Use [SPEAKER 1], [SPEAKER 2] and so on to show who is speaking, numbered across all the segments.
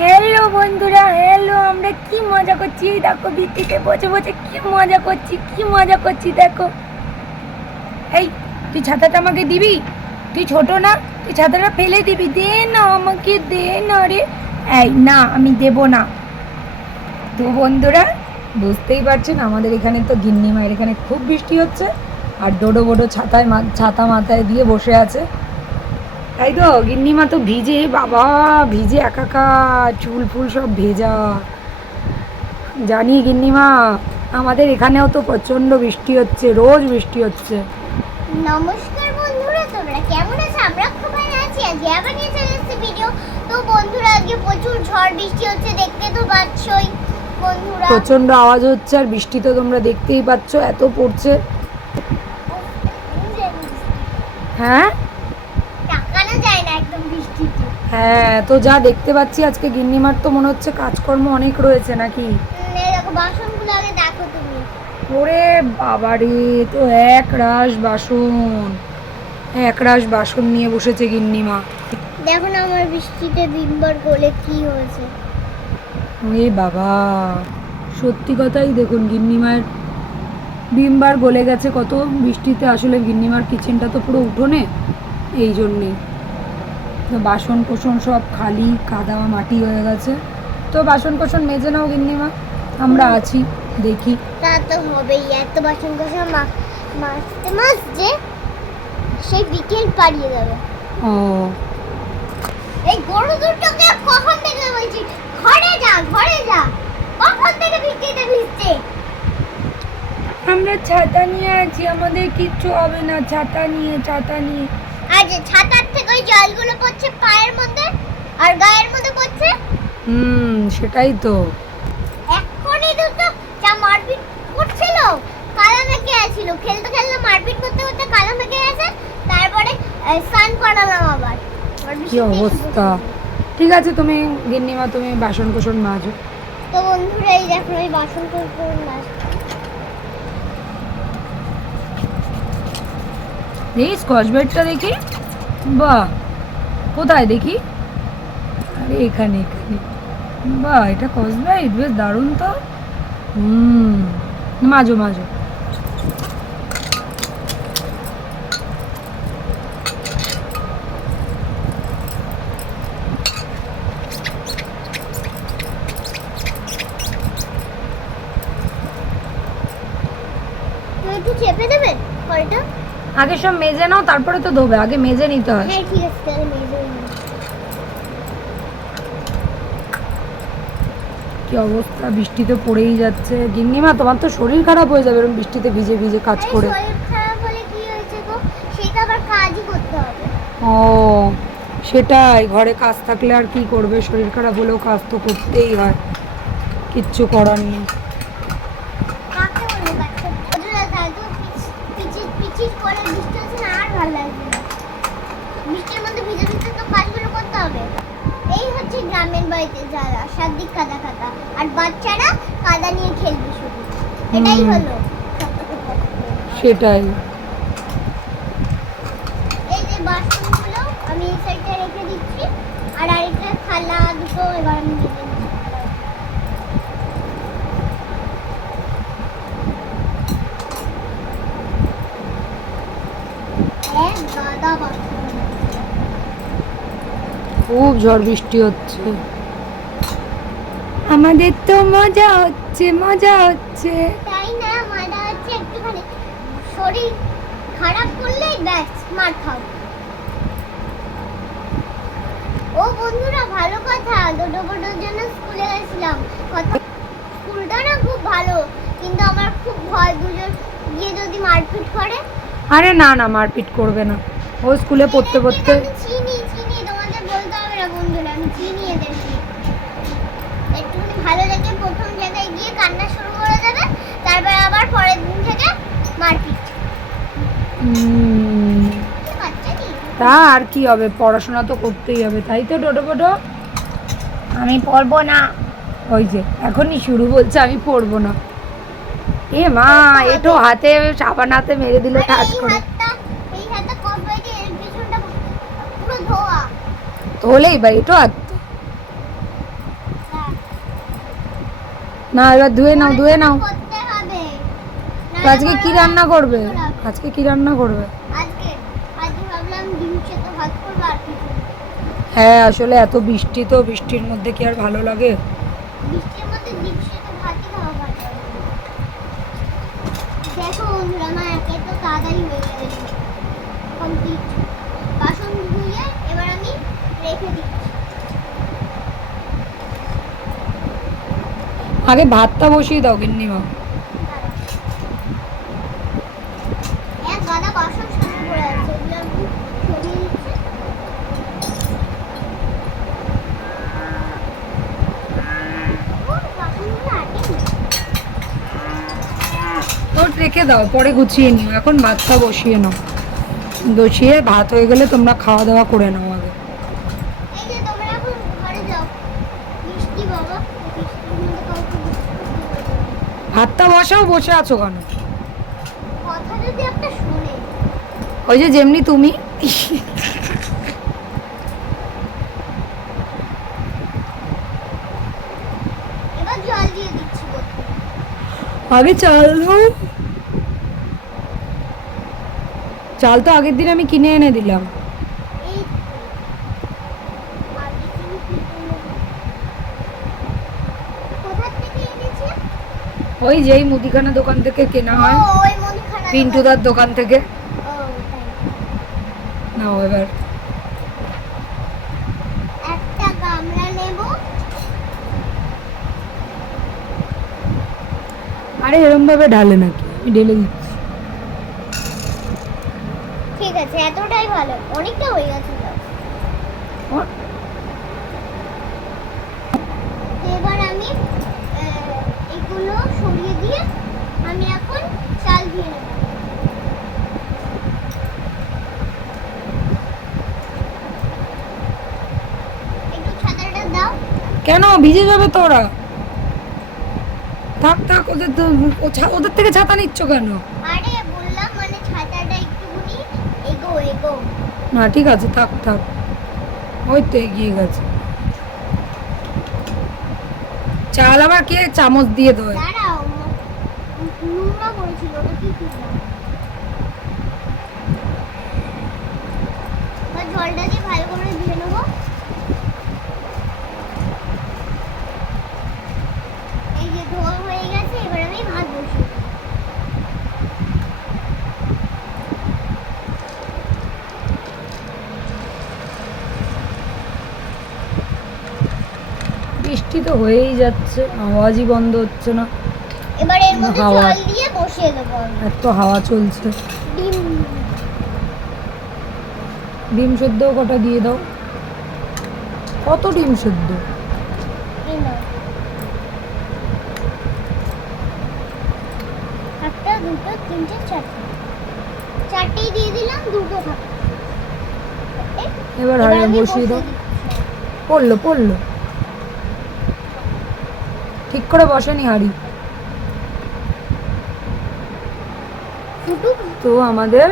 [SPEAKER 1] Hello বন্ধুরা hello আমরা কি মজা করছি? দেখো বৃষ্টিতে বসে বসে কি মজা করছি, কি মজা করছি, দেখো। এই, তুই ছাতাটা আমাকে দিবি? তুই ছোট না, তুই ছাতাটা ফেলে দিবি। দে না আমাকে, দে না রে। এই, না, আমি দেব না। তো বন্ধুরা, বুঝতেই পারছেন, আমাদের এখানে তো গিন্নি মায়ের এখানে খুব বৃষ্টি হচ্ছে, আর ডোডো বোডো ছাতায় ছাতা মাথায় দিয়ে বসে আছে। তাই তো গিন্নিমা তো ভিজে বাবা ভিজে একাকার চুল ফুল সব ভেজা। জানি গিন্নিমা আমাদের এখানেও তো প্রচণ্ড বৃষ্টি হচ্ছে রোজ বৃষ্টি হচ্ছে।
[SPEAKER 2] নমস্কার বন্ধুরা তোমরা কেমন আছো? আমরা খুব ভালো আছি আজকে আবার নিয়ে চলে এসেছি ভিডিও তো বন্ধুরা আজকে প্রচুর ঝড় বৃষ্টি হচ্ছে দেখতে তো পাচ্ছই বন্ধুরা।
[SPEAKER 1] প্রচণ্ড আওয়াজ হচ্ছে আর বৃষ্টি তো তোমরা দেখতেই পাচ্ছ এত পড়ছে। হ্যাঁ
[SPEAKER 2] টাকানো যায় না একদম বৃষ্টিতে
[SPEAKER 1] হ্যাঁ তো যা দেখতে পাচ্ছি আজকে গিন্নিমার তো মনে হচ্ছে কাজকর্ম অনেক রয়েছে নাকি? ওরে বাবারে তো এক রাস বাসন এক রাস বাসন নিয়ে বসেছে গিন্নিমা।
[SPEAKER 2] দেখো না আমার বৃষ্টিতে দিনবার গলে কি হয়েছে।
[SPEAKER 1] এ বাবা সত্যি কথাই দেখুন গিন্নিমায়ের বিমবার গলে গেছে কত বৃষ্টিতে আসলে গিন্নিমার কিচেনটা তো পুরো উঠোনে এই জন্যেই বাসন কোসন সব খালি কাদা মাটি হয়ে গেছে। তো বাসন কোসন মেজে নাও গিন্নিমা আমরা আছি দেখি।
[SPEAKER 2] তা তো হবেই এত বাসন কোসা মাছতে মাছতে সেই বিকেল পাড়িয়ে যাবে
[SPEAKER 1] ও।
[SPEAKER 2] এই গরু দুটোকে কখন থেকে বলছি ঘরে যা ঘরে যা কখন থেকে বৃষ্টিতে ভিজছে?
[SPEAKER 1] আমরা ছাতা নিয়ে আছি আমাদের কিচ্ছু হবে না ছাতা নিয়ে ছাতা নিয়ে।
[SPEAKER 2] আজ থেকে ওই জলগুলো পড়ছে পায়ের মধ্যে আর গায়ের মধ্যে পড়ছে?
[SPEAKER 1] হুম সেটাই তো।
[SPEAKER 2] এক্ষুনি দুটো যা মারপিট করছিল কালা মেঘে আছিল। খেলতে খেলতে মারপিট করতে করতে কালা মেঘে গেছে তারপরে স্নান করালাম আবার।
[SPEAKER 1] কি অবস্থা? ঠিক আছে তুমি গিন্নিমা তুমি বাসন কোসন মাজো।
[SPEAKER 2] তো বন্ধুরা এই দেখো এই বাসন কোসন মাছ
[SPEAKER 1] এই স্কচ ব্রাইটটা দেখি। বাহ কোথায় দেখি? আরে এখানে এখানে। বাহ এটা স্কচ ব্রাইট বেশ দারুণ তো। হুম মাজো মাজো।
[SPEAKER 2] দেবেন কলটা
[SPEAKER 1] আগে সব মেজে নাও তারপরে তো ধোবে। আগে মেজে নিতে হয়।
[SPEAKER 2] হ্যাঁ ঠিক আছে তাহলে মেজে নিই।
[SPEAKER 1] কি অবস্থা? বৃষ্টি তো পড়েই যাচ্ছে। গিন্নিমা তোমার তো শরীর খারাপ হয়ে যাবে এরকম বৃষ্টিতে ভিজে ভিজে কাজ করে। ও সেটাই। ঘরে কাজ থাকলে আর কি করবে? শরীর খারাপ হলেও কাজ তো করতেই হয়। কিচ্ছু করার নেই।
[SPEAKER 2] বৃষ্টির মধ্যে ভিজে ভিজে তো কাজগুলো করতে হবে। এই হচ্ছে গ্রামের বাড়িতে যারা সাদিক কাদা কাদা আর বাচ্চারা কাদা নিয়ে খেলবে শুধু। এটাই হলো।
[SPEAKER 1] সেটাই।
[SPEAKER 2] এই যে বাসনগুলো আমি এই সাইডে রেখে দিচ্ছি। আর আরেকটা থালা দুটো এবার আমি মেজে নিচ্ছি এক বাসন।
[SPEAKER 1] খুব ঝড় বৃষ্টি হচ্ছে। আমাদের তো মজা হচ্ছে মজা হচ্ছে।
[SPEAKER 2] তাই না? মাদা হচ্ছে একটুখানি। শরীর খারাপ করলেই ব্যাস মার খাও। ও বন্ধুরা ভালো কথা। দুটো বড়োর জন্য স্কুলে গেছিলাম। কথা স্কুলটা না খুব ভালো কিন্তু আমার খুব ভয়। দুজন গিয়ে যদি মারপিট করে?
[SPEAKER 1] আরে না না মারপিট করবে না। ও স্কুলে পড়তে পড়তে
[SPEAKER 2] চিনি চিনি তোমাদের বলতে হবে না বন্ধুরা আমি চিনি এদেরকে একটুখানি ভালো লেগে প্রথম জায়গায় গিয়ে কান্না শুরু করে দেবে তারপর আবার পরের দিন থেকে মারপিট।
[SPEAKER 1] তা আর কি হবে? পড়াশোনা তো করতেই হবে তাই তো টোটো ফোটো আমি পড়ব না। ওই যে এখনই শুরু বলছে আমি পড়ব না। এ মা এটো হাতে সাবান হাতে মেরে দিল
[SPEAKER 2] আরে
[SPEAKER 1] ঠাস করে। হলেই বা এটো হাত না এবার ধুয়ে নাও ধুয়ে নাও। তো আজকে কি রান্না করবে? আজকে কি রান্না করবে। হ্যাঁ আসলে এত বৃষ্টি তো বৃষ্টির মধ্যে কি আর ভালো লাগে?
[SPEAKER 2] বৃষ্টির মধ্যে ডিম সেদ্ধ ভাতই খাওয়া ভালো লাগে। দেখো বন্ধুরা আমার একে তো তাড়াতাড়ি হয়ে গেছে কমপ্লিট বাসন ধুয়ে এবার আমি রেখে দিচ্ছি
[SPEAKER 1] আগে ভাতটা বসিয়ে দাও গিন্নিমা
[SPEAKER 2] দাঁড়াও। এক গাদা বাসন সামনে পড়ে আছে এগুলো আমি সরিয়ে দিচ্ছি ও, বাসনগুলো আটেনি।
[SPEAKER 1] তো রেখে দাও পরে গুছিয়ে নিও। এখন ভাতটা বসিয়ে নাও। বসিয়ে ভাত হয়ে গেলে তোমরা খাওয়া দাওয়া করে নাও আগে। ভাতটা বসাও বসে আছো কেন? ওই যে যেমনি তুমি। আগে চাল দাও চাল তো আগের দিন আমি কিনে এনে দিলাম। ওই যেই মুদিখানা দোকান থেকে কেনা হয়। পিন্টুদার দোকান থেকে। নাও এবার।
[SPEAKER 2] একটা গামলা নেব।
[SPEAKER 1] আরে এরম ভাবে ঢালে নাকি? ঢেলে দিচ্ছি
[SPEAKER 2] ঠিক আছে এতটাই ভালো অনেকটা হয়ে গেছে তো।
[SPEAKER 1] ও,
[SPEAKER 2] তো এবার আমি এগুলো সরিয়ে দিয়ে আমি এখন চাল দিয়ে নেব। একটু ছাতাটা দাও।
[SPEAKER 1] কেন? ভিজে যাবে তো ওরা থাক থাক ওদের তো ওদের থেকে ছাতা নিচ্ছ কেন?
[SPEAKER 2] আরে বললাম মানে ছাতাটা একটুখানি
[SPEAKER 1] না ঠিক আছে থাক থাক। ওই তো এগিয়ে গেছে। চাল আবার কে চামচ দিয়ে দেয়
[SPEAKER 2] জলটা দিয়ে ভালো করে ধুয়ে নেব এই যে ধোয়া হয়ে গেছে এবার আমি ভাত বসিয়ে দেবো।
[SPEAKER 1] বৃষ্টি তো হয়েই যাচ্ছে আওয়াজই বন্ধ হচ্ছে না।
[SPEAKER 2] এবার এর মধ্যে জল দিয়ে বসিয়ে দেবো
[SPEAKER 1] এত হাওয়া চলছে।
[SPEAKER 2] ডিম।
[SPEAKER 1] ডিম সেদ্ধ কটা দিয়ে দাও। কত ডিম সেদ্ধ?
[SPEAKER 2] একটা দুটো তিনটে চারটে। চারটেই দিয়ে দিলাম দুটো
[SPEAKER 1] এবার
[SPEAKER 2] এবার
[SPEAKER 1] হাড়ে বসিয়ে দাও। পড়ল পড়ল। ঠিক করে বসেনি হাড়ি। তো আমাদের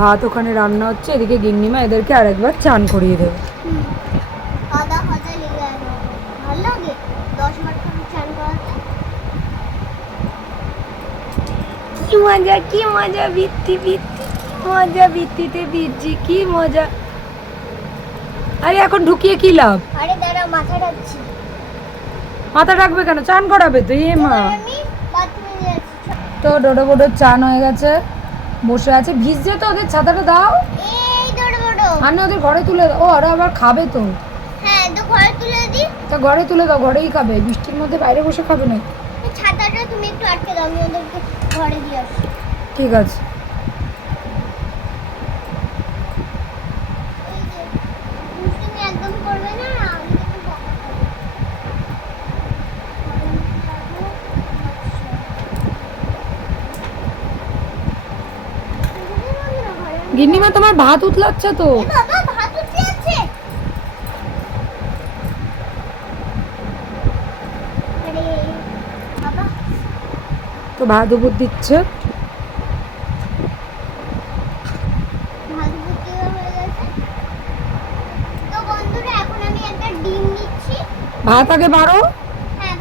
[SPEAKER 1] ভাত ওখানে রান্না হচ্ছে এদিকে গিন্নিমা এদেরকে আরেকবার চান করিয়ে দেবে। কি মজা কি মজা বৃত্তি বৃত্তি মজা বৃত্তিতে বীরজি কি মজা। আরে এখন ঢুকিয়ে কি লাভ?
[SPEAKER 2] আরে দাঁড়া মাথা রাখছি
[SPEAKER 1] মাথা রাখবে কেন? চান করাবে তো এ মা।
[SPEAKER 2] আমি
[SPEAKER 1] তো ডোডো বোডোর চান হয়ে গেছে। বসে আছে। ভিজছে তো ওদের ছাতাটা দাও।
[SPEAKER 2] বড়
[SPEAKER 1] আর ওদের ঘরে তুলে দাও। ও ওরা আবার খাবে তো।
[SPEAKER 2] হ্যাঁ তো ঘরে তুলে দিই
[SPEAKER 1] তা ঘরে তুলে দাও ঘরেই খাবে। বৃষ্টির মধ্যে বাইরে বসে খাবে না
[SPEAKER 2] ছাতাটা তুমি একটু আটকে দাও আমি ওদেরকে ঘরে দিয়ে আসি।
[SPEAKER 1] ঠিক আছে
[SPEAKER 2] এই যে দুষ্টুমি একদম করবে না আমি কিন্তু বকা খাব।
[SPEAKER 1] গিন্নিমা তোমার ভাত উতলাচ্ছে তো। তো ভাত উপর দিচ্ছে।
[SPEAKER 2] ভাত
[SPEAKER 1] আগে বাড়ো।
[SPEAKER 2] হ্যাঁ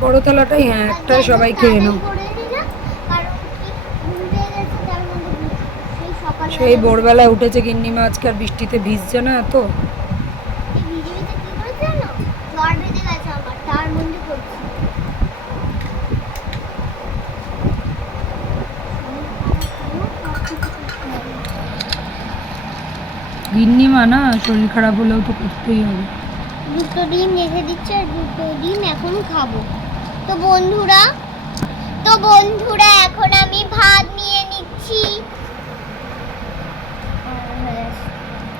[SPEAKER 2] বেড়ে
[SPEAKER 1] থালাটাই হ্যাঁ একটাই সবাই খেয়ে নাও
[SPEAKER 2] করে নিলাম কারণ কি ঘুম পেয়ে গেছে তার মধ্যে ঘুম- সেই
[SPEAKER 1] ভোরবেলায় উঠেছে গিন্নিমা, আজকে আর বৃষ্টিতে ভিজছে না এত। গিন্নিমা না, শরীর খারাপ হলেও তো করতেই হবে।
[SPEAKER 2] দুটো ডিম রেখে দিচ্ছে আর দুটো ডিম এখন খাব। তো বন্ধুরা তো বন্ধুরা, এখন আমি ভাত নিয়ে নিচ্ছি
[SPEAKER 1] ডিমটা
[SPEAKER 2] অনেকটা
[SPEAKER 1] ছাড়াবে না
[SPEAKER 2] ভাত নিয়ে নিয়েছি হ্যাঁ ছাড়াবো তো ডিমটা একটুখানি একটা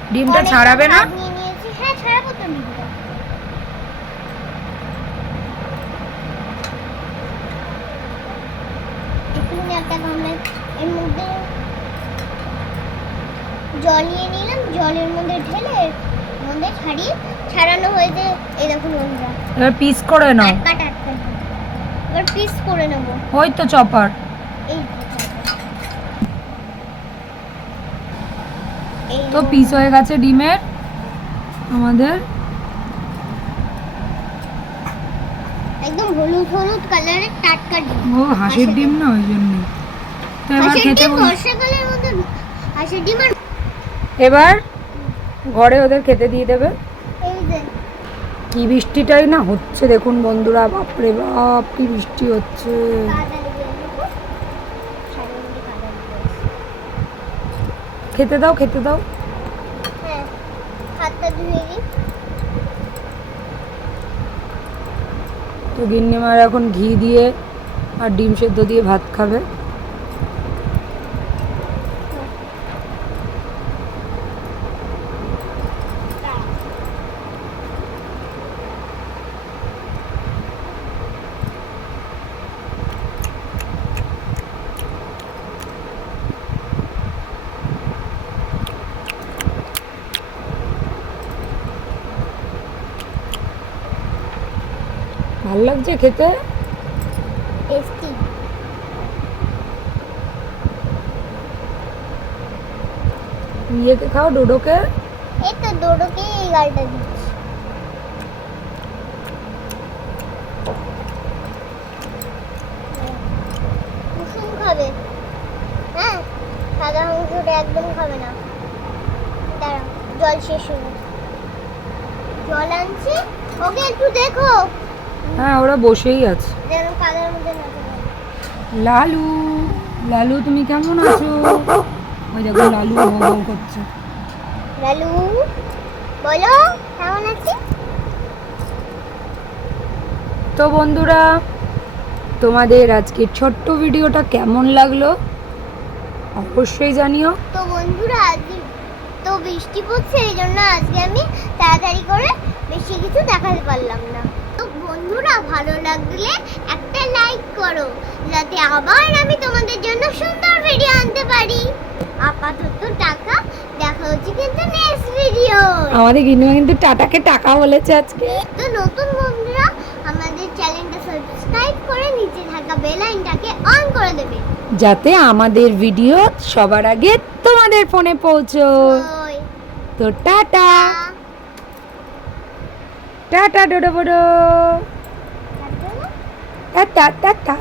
[SPEAKER 2] গামলায় এর মধ্যে জল নিয়ে নিলাম। জলের মধ্যে ঢেলে মধ্যে ছাড়িয়ে ছাড়ানো হয়েছে। এই দেখুন বন্ধুরা।
[SPEAKER 1] এবার পিস করে নাও।
[SPEAKER 2] টাটকা টাটকা এবার পিস করে নেব।
[SPEAKER 1] ওই তো চপার।
[SPEAKER 2] এই এই
[SPEAKER 1] তো পিস হয়ে গেছে ডিমের। আমাদের
[SPEAKER 2] একদম হলুদ হলুদ কালারের টাটকা ডিম।
[SPEAKER 1] ও হাঁসের ডিম না ওই জন্য তো এবার খেতে
[SPEAKER 2] ডিম বর্ষাকালের মধ্যে হাঁসের ডিম আর
[SPEAKER 1] এবার ঘরে ওদের খেতে দিয়ে দেবে। কি বৃষ্টিটাই না হচ্ছে দেখুন বন্ধুরা বাপরে বাপ কি বৃষ্টি হচ্ছে। খেতে দাও খেতে দাও। তো গিন্নিমার এখন ঘি দিয়ে আর ডিম সেদ্ধ দিয়ে ভাত খাবে। ভালো লাগছে খেতে?
[SPEAKER 2] টেস্টি
[SPEAKER 1] ইয়েকে খাও ডোডোকে।
[SPEAKER 2] এই তো ডোডোকে এই গালটা দিচ্ছি। কুসুম খাবে। হ্যাঁ সাদা মাংসটা একদম খাবে না। দাঁড়াও জল শেষ হলো জল আনছি ওকে একটু দেখো।
[SPEAKER 1] হ্যাঁ ওরা বসেই আছে। লালু লালু তুমি কেমন আছো? ওই দেখো লালু হাও করছে।
[SPEAKER 2] লালু বলো কেমন আছি
[SPEAKER 1] তো বন্ধুরা তোমাদের আজকে ছোট্ট ভিডিওটা কেমন লাগল? অবশ্যই জানিও।
[SPEAKER 2] তো বন্ধুরা আজকে তো বৃষ্টি পড়ছে এই জন্য আজকে আমি তাড়াতাড়ি করে বেশি কিছু দেখাতে পারলাম না। বন্ধুরা ভালো লাগলে একটা লাইক করো যাতে আবার আমি তোমাদের জন্য সুন্দর ভিডিও আনতে পারি। আপাতত টাকা দেখা হচ্ছে কিন্তু নেক্সট ভিডিও
[SPEAKER 1] আমাদের গিন্নিমা কিন্তু টাটাকে টাকা বলেছে আজকে।
[SPEAKER 2] তো নতুন বন্ধুরা আমাদের চ্যানেলটা সাবস্ক্রাইব করে নিচে থাকা বেল আইকনটাকে অন করে দেবে।
[SPEAKER 1] যাতে আমাদের ভিডিও সবার আগে তোমাদের ফোনে পৌঁছোয়।
[SPEAKER 2] ওই
[SPEAKER 1] তো টাটা। টাটা ডোডো বোডো টাটা টাটা